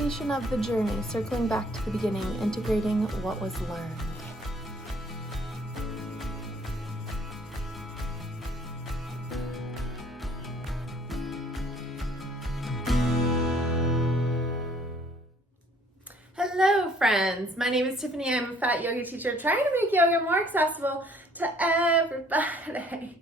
completion of the journey, circling back to the beginning, integrating what was learned. Hello friends, my name is Tiffany. I'm a fat yoga teacher trying to make yoga more accessible to everybody.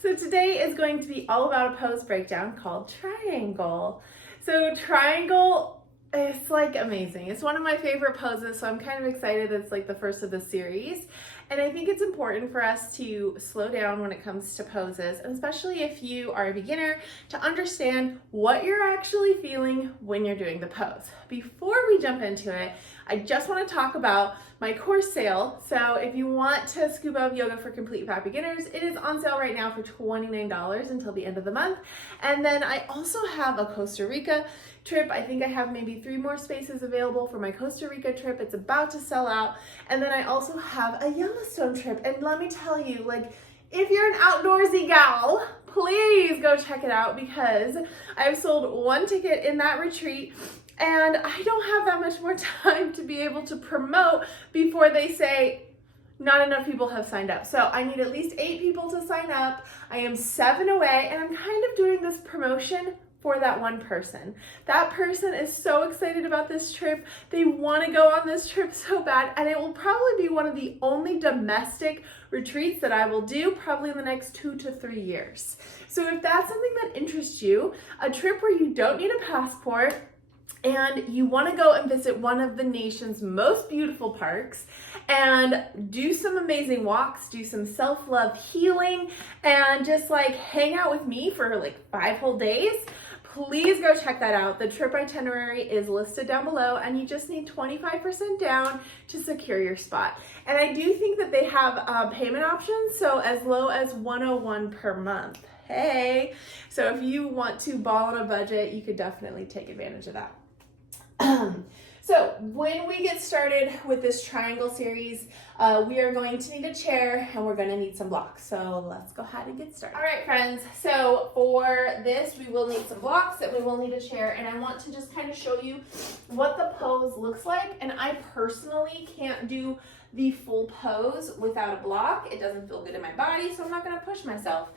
So today is going to be all about a pose breakdown called triangle. So triangle is like amazing. It's one of my favorite poses, so I'm kind of excited it's like the first of the series. And I think it's important for us to slow down when it comes to poses, and especially if you are a beginner, to understand what you're actually feeling when you're doing the pose. Before we jump into it, I just want to talk about my course sale. So if you want to scuba up yoga for complete fat beginners, it is on sale right now for $29 until the end of the month. And then I also have a Costa Rica trip. I think I have maybe 3 more spaces available for my Costa Rica trip. It's about to sell out. And then I also have a Yellowstone trip. And let me tell you, like, if you're an outdoorsy gal, please go check it out, because I've sold 1 ticket in that retreat and I don't have that much more time to be able to promote before they say not enough people have signed up. So I need at least 8 people to sign up. I am 7 away, and I'm kind of doing this promotion for that one person. That person is so excited about this trip. They want to go on this trip so bad, and it will probably be one of the only domestic retreats that I will do probably in the next 2 to 3 years. So if that's something that interests you, a trip where you don't need a passport, and you want to go and visit one of the nation's most beautiful parks and do some amazing walks, do some self-love healing, and just like hang out with me for like 5 whole days, please go check that out. The trip itinerary is listed down below, and you just need 25% down to secure your spot. And I do think that they have payment options, so as low as $101 per month. Hey, so if you want to ball on a budget, you could definitely take advantage of that. So when we get started with this triangle series, we are going to need a chair and we're going to need some blocks. So let's go ahead and get started. All right, friends. So for this, we will need some blocks and we will need a chair. And I want to just kind of show you what the pose looks like. And I personally can't do the full pose without a block. It doesn't feel good in my body, so I'm not going to push myself.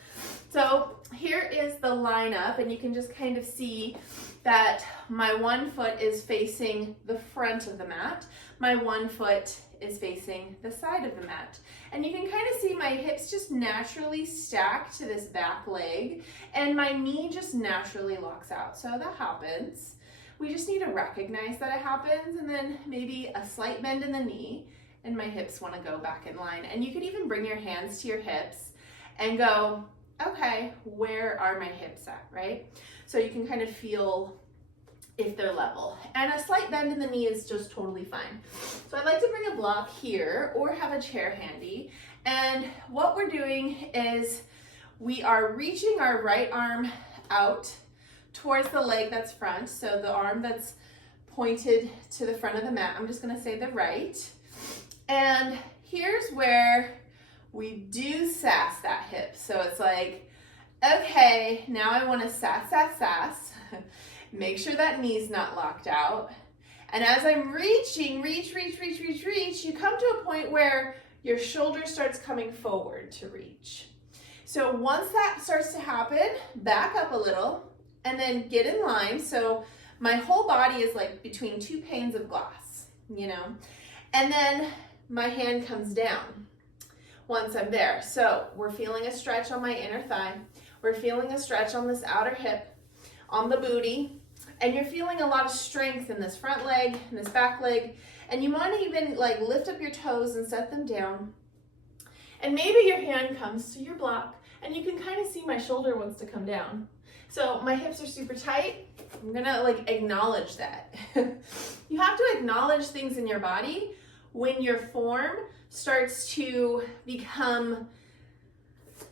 So here is the lineup, and you can just kind of see that my 1 foot is facing the front of the mat. My 1 foot is facing the side of the mat. And you can kind of see my hips just naturally stack to this back leg, and my knee just naturally locks out. So that happens. We just need to recognize that it happens, and then maybe a slight bend in the knee, and my hips want to go back in line. And you could even bring your hands to your hips and go, okay, where are my hips at, right? So you can kind of feel if they're level. And a slight bend in the knee is just totally fine. So I'd like to bring a block here or have a chair handy. And what we're doing is we are reaching our right arm out towards the leg that's front. So the arm that's pointed to the front of the mat, I'm just gonna say the right. And here's where we do sass that hip. So it's like, okay, now I want to sass. Make sure that knee's not locked out. And as I'm reaching, reach, you come to a point where your shoulder starts coming forward to reach. So once that starts to happen, back up a little and then get in line. So my whole body is like between 2 panes of glass, you know, and then my hand comes down once I'm there. So we're feeling a stretch on my inner thigh. We're feeling a stretch on this outer hip, on the booty, and you're feeling a lot of strength in this front leg and this back leg. And you want to even like lift up your toes and set them down. And maybe your hand comes to your block, and you can kind of see my shoulder wants to come down. So my hips are super tight. I'm gonna like acknowledge that. You have to acknowledge things in your body when your form starts to become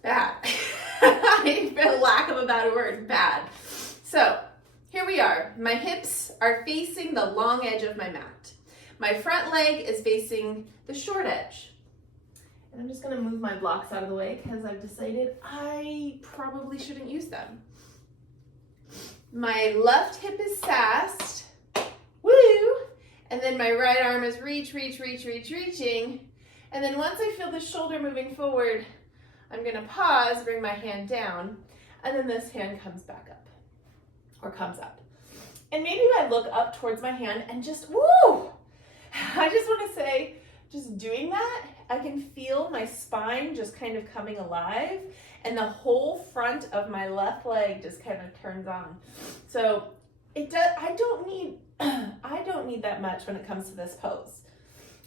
bad. For lack of a better word, bad. So here we are. My hips are facing the long edge of my mat. My front leg is facing the short edge. And I'm just gonna move my blocks out of the way because I've decided I probably shouldn't use them. My left hip is sassed. Woo! And then my right arm is reaching. And then once I feel the shoulder moving forward, I'm gonna pause, bring my hand down, and then this hand comes back up, or comes up. And maybe I look up towards my hand and just, woo! I just wanna say, just doing that, I can feel my spine just kind of coming alive, and the whole front of my left leg just kind of turns on. So I don't need that much when it comes to this pose.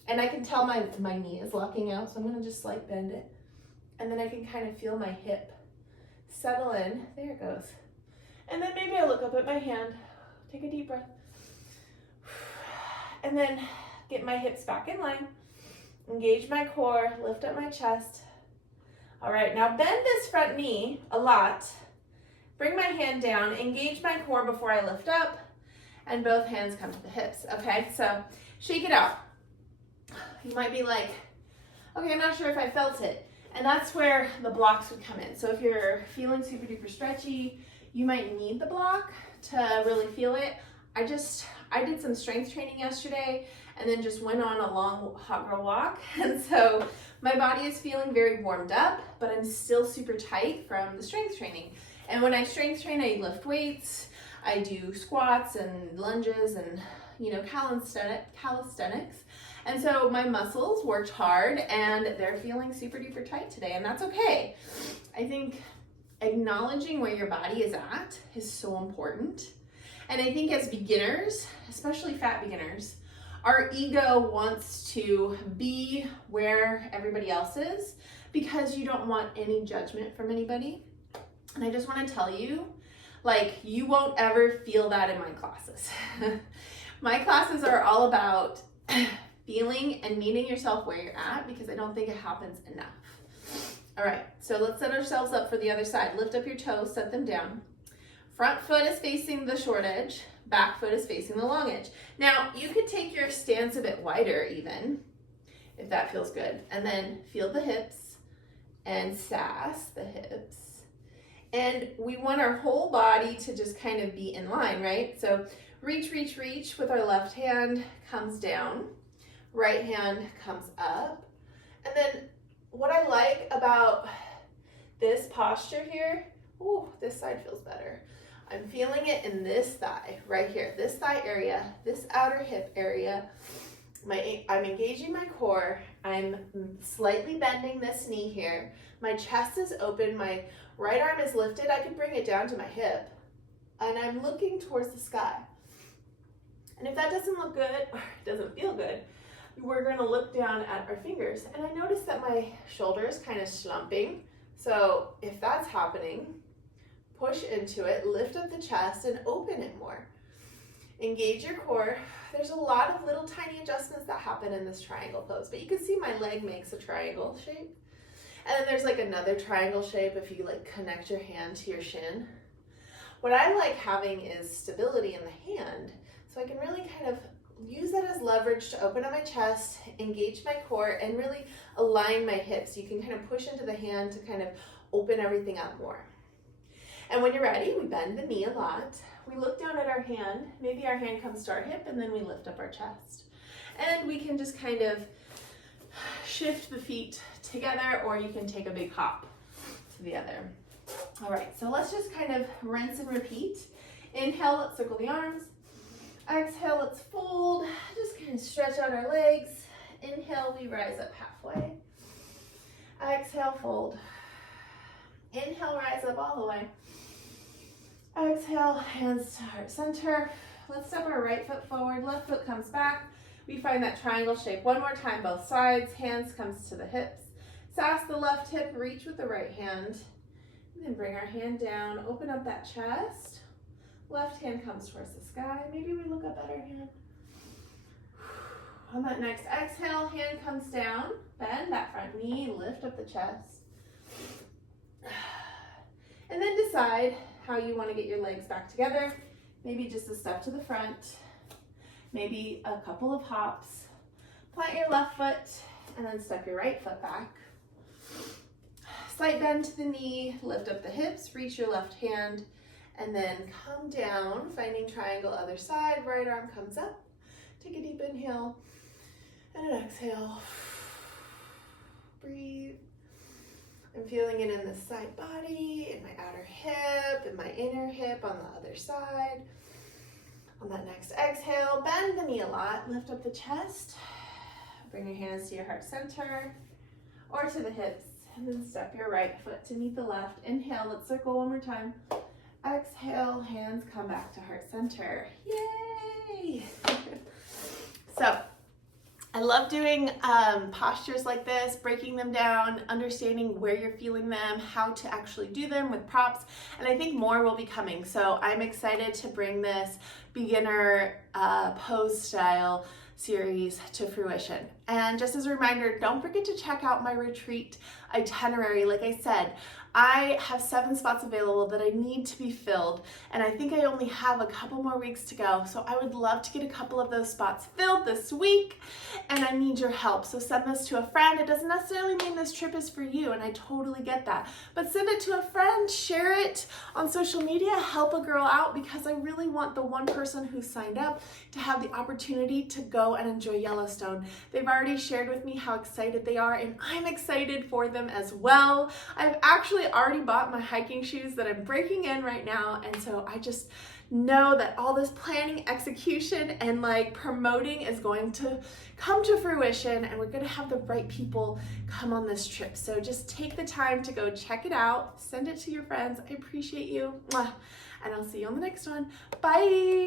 And I can tell my knee is locking out, so I'm gonna just slight bend it. And then I can kind of feel my hip settle in. There it goes. And then maybe I look up at my hand, take a deep breath. And then get my hips back in line. Engage my core, lift up my chest. All right, now bend this front knee a lot. Bring my hand down, engage my core before I lift up, and both hands come to the hips, okay? So shake it out. You might be like, okay, I'm not sure if I felt it. And that's where the blocks would come in. So if you're feeling super duper stretchy, you might need the block to really feel it. I did some strength training yesterday and then just went on a long hot girl walk. And so my body is feeling very warmed up, but I'm still super tight from the strength training. And when I strength train, I lift weights, I do squats and lunges and, calisthenics. And so my muscles worked hard and they're feeling super duper tight today, and that's okay. I think acknowledging where your body is at is so important. And I think as beginners, especially fat beginners, our ego wants to be where everybody else is because you don't want any judgment from anybody. And I just want to tell you, you won't ever feel that in my classes. My classes are all about feeling and meeting yourself where you're at, because I don't think it happens enough. All right, so let's set ourselves up for the other side. Lift up your toes, set them down. Front foot is facing the short edge, back foot is facing the long edge. Now, you could take your stance a bit wider even, if that feels good. And then feel the hips and sass the hips. And we want our whole body to just kind of be in line, right? So reach with our left hand, comes down. Right hand comes up. And then what I like about this posture here, this side feels better. I'm feeling it in this thigh right here, this thigh area, this outer hip area. I'm engaging my core. I'm slightly bending this knee here. My chest is open. My right arm is lifted. I could bring it down to my hip. And I'm looking towards the sky. And if that doesn't look good, or doesn't feel good, we're going to look down at our fingers. And I notice that my shoulder is kind of slumping. So if that's happening, push into it, lift up the chest, and open it more. Engage your core. There's a lot of little tiny adjustments that happen in this triangle pose, but you can see my leg makes a triangle shape. And then there's another triangle shape if you connect your hand to your shin. What I like having is stability in the hand, so I can really kind of use that as leverage to open up my chest, engage my core, and really align my hips. You can kind of push into the hand to kind of open everything up more. And when you're ready, we bend the knee a lot. We look down at our hand. Maybe our hand comes to our hip, and then we lift up our chest. And we can just kind of shift the feet together, or you can take a big hop to the other. All right, so let's just kind of rinse and repeat. Inhale, let's circle the arms. Exhale, let's fold. Just kind of stretch out our legs. Inhale, we rise up halfway. Exhale, fold. Inhale, rise up all the way. Exhale, hands to heart center. Let's step our right foot forward, left foot comes back. We find that triangle shape one more time, both sides. Hands comes to the hips. Sass the left hip, reach with the right hand. And then bring our hand down, open up that chest. Left hand comes towards the sky. Maybe we look up at our hand. On that next exhale, hand comes down. Bend that front knee, lift up the chest. And then decide how you want to get your legs back together. Maybe just a step to the front. Maybe a couple of hops. Plant your left foot and then step your right foot back. Slight bend to the knee, lift up the hips, reach your left hand, and then come down, finding triangle other side. Right arm comes up. Take a deep inhale and an exhale. Breathe. I'm feeling it in the side body, in my outer hip, in my inner hip on the other side. On that next exhale, bend the knee a lot, lift up the chest, bring your hands to your heart center or to the hips, and then step your right foot to meet the left. Inhale, let's circle one more time. Exhale, hands come back to heart center. Yay! So, I love doing postures like this, breaking them down, understanding where you're feeling them, how to actually do them with props, and I think more will be coming. So I'm excited to bring this beginner pose style series to fruition. And just as a reminder, don't forget to check out my retreat itinerary. Like I said, I have 7 spots available that I need to be filled, and I think I only have a couple more weeks to go. So I would love to get a couple of those spots filled this week, and I need your help. So send this to a friend. It doesn't necessarily mean this trip is for you, and I totally get that. But send it to a friend, share it on social media, help a girl out, because I really want the one person who signed up to have the opportunity to go and enjoy Yellowstone. They've already shared with me how excited they are, and I'm excited for them as well. I've actually already bought my hiking shoes that I'm breaking in right now, and so I just know that all this planning, execution, and like promoting is going to come to fruition, and we're going to have the right people come on this trip. So just take the time to go check it out, send it to your friends. I appreciate you. Mwah. And I'll see you on the next one. Bye.